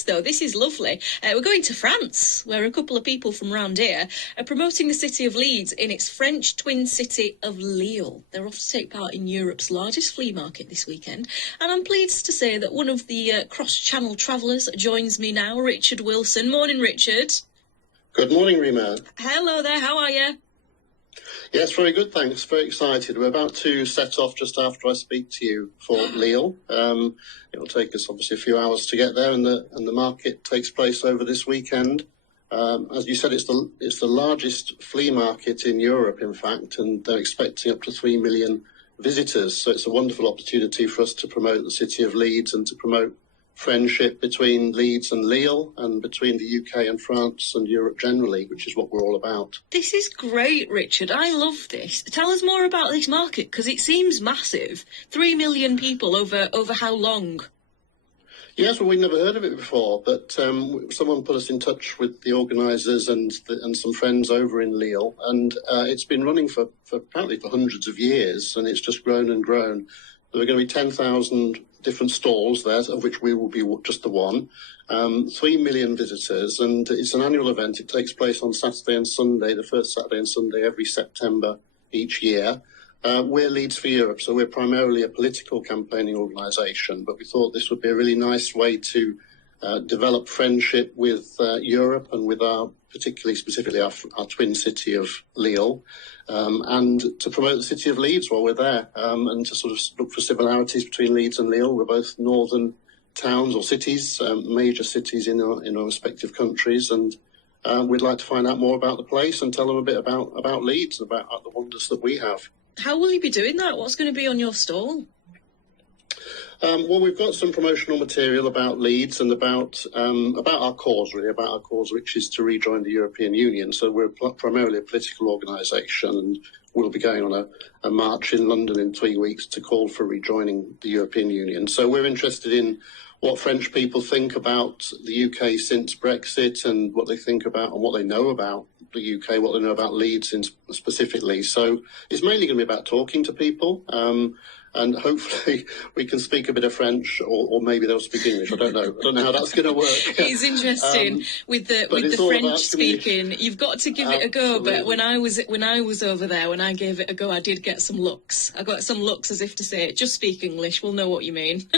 first, though, this is lovely. We're going to France, where a couple of people from round here are promoting the city of Leeds in its French twin city of Lille. They're off to take part in Europe's largest flea market this weekend. And I'm pleased to say that one of the cross-channel travellers joins me now, Richard Wilson. Morning, Richard. Good morning, Rima. Hello there, how are you? Yes, very good, thanks. Very excited. We're about to set off just after I speak to you for Lille. It will take us obviously a few hours to get there, and the market takes place over this weekend. As you said, it's the largest flea market in Europe, in fact, and they're expecting up to 3 million visitors. So it's a wonderful opportunity for us to promote the city of Leeds and to promote friendship between Leeds and Lille and between the UK and France and Europe generally, which is what we're all about. This is great, Richard. I love this. Tell us more about this market, because it seems massive. 3 million people over how long? Yes, well, we'd never heard of it before, but someone put us in touch with the organisers and some friends over in Lille, and it's been running for apparently for hundreds of years, and it's just grown and grown. There are going to be 10,000 different stalls there, of which we will be just the one. 3 million visitors, and it's an annual event. It takes place on Saturday and Sunday, the first Saturday and Sunday every September each year. We're Leeds for Europe, so we're primarily a political campaigning organisation, but we thought this would be a really nice way to develop friendship with Europe and with specifically our twin city of Lille, and to promote the city of Leeds while we're there, and to sort of look for similarities between Leeds and Lille. We're both northern towns or cities, major cities in our respective countries, and we'd like to find out more about the place and tell them a bit about Leeds and about the wonders that we have. How will you be doing that? What's going to be on your stall? Well, we've got some promotional material about Leeds and about our cause, which is to rejoin the European Union. So we're primarily a political organisation, and we'll be going on a march in London in 3 weeks to call for rejoining the European Union. So we're interested in what French people think about the UK since Brexit, and what they think about and what they know about the UK, what they know about Leeds specifically. So it's mainly going to be about talking to people. And hopefully we can speak a bit of French, or maybe they'll speak English. I don't know how that's going to work. It's interesting with the French speaking. You've got to give it a go. Absolutely. But when I was over there, when I gave it a go, I did get some looks. I got some looks as if to say, just speak English. We'll know what you mean.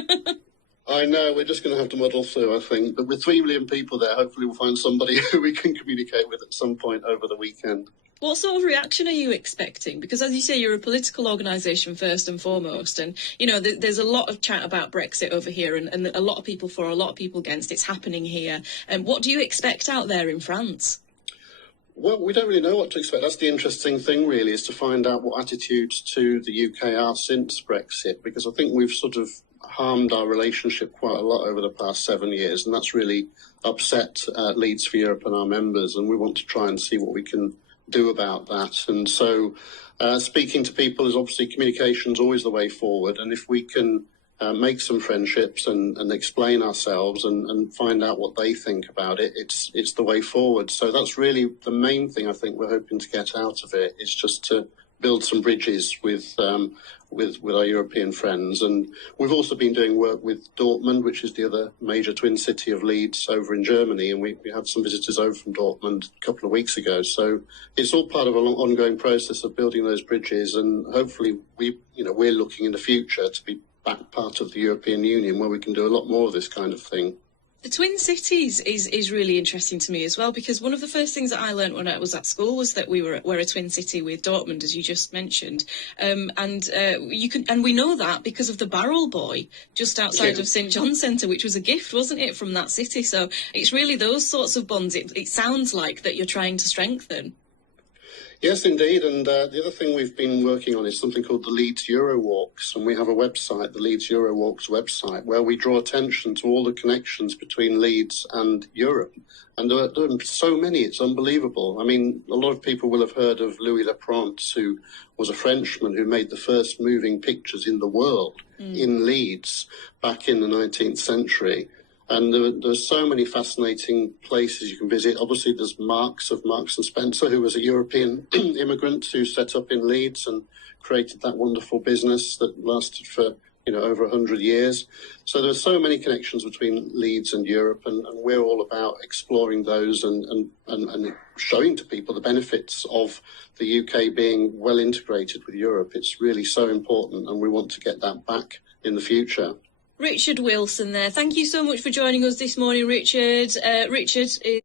I know, we're just going to have to muddle through, I think. But with 3 million people there, hopefully we'll find somebody who we can communicate with at some point over the weekend. What sort of reaction are you expecting? Because, as you say, you're a political organisation first and foremost. And, you know, there's a lot of chat about Brexit over here, and a lot of people for, a lot of people against. It's happening here. And what do you expect out there in France? Well, we don't really know what to expect. That's the interesting thing, really, is to find out what attitudes to the UK are since Brexit, because I think we've sort of harmed our relationship quite a lot over the past 7 years, and that's really upset Leeds for Europe and our members, and we want to try and see what we can do about that. And so speaking to people is obviously, communication's always the way forward, and if we can make some friendships and explain ourselves and find out what they think about it, it's the way forward. So that's really the main thing I think we're hoping to get out of it, is just to build some bridges with our European friends. And we've also been doing work with Dortmund, which is the other major twin city of Leeds over in Germany, and we had some visitors over from Dortmund a couple of weeks ago. So it's all part of an ongoing process of building those bridges, and hopefully we're looking in the future to be back part of the European Union, where we can do a lot more of this kind of thing. The Twin Cities is really interesting to me as well, because one of the first things that I learnt when I was at school was that we're a twin city with Dortmund, as you just mentioned, and we know that because of the Barrel Boy just outside of St John's Centre, which was a gift, wasn't it, from that city? So it's really those sorts of bonds. It sounds like that you're trying to strengthen. Yes, indeed. And the other thing we've been working on is something called the Leeds Eurowalks. And we have a website, the Leeds Eurowalks website, where we draw attention to all the connections between Leeds and Europe. And there are so many, it's unbelievable. I mean, a lot of people will have heard of Louis Le Prince, who was a Frenchman who made the first moving pictures in the world in Leeds back in the 19th century. And there's so many fascinating places you can visit. Obviously, there's Marks of Marks and Spencer, who was a European immigrant who set up in Leeds and created that wonderful business that lasted for over 100 years. So there's so many connections between Leeds and Europe, and we're all about exploring those and showing to people the benefits of the UK being well integrated with Europe. It's really so important, and we want to get that back in the future. Richard Wilson there. Thank you so much for joining us this morning, Richard. Richard is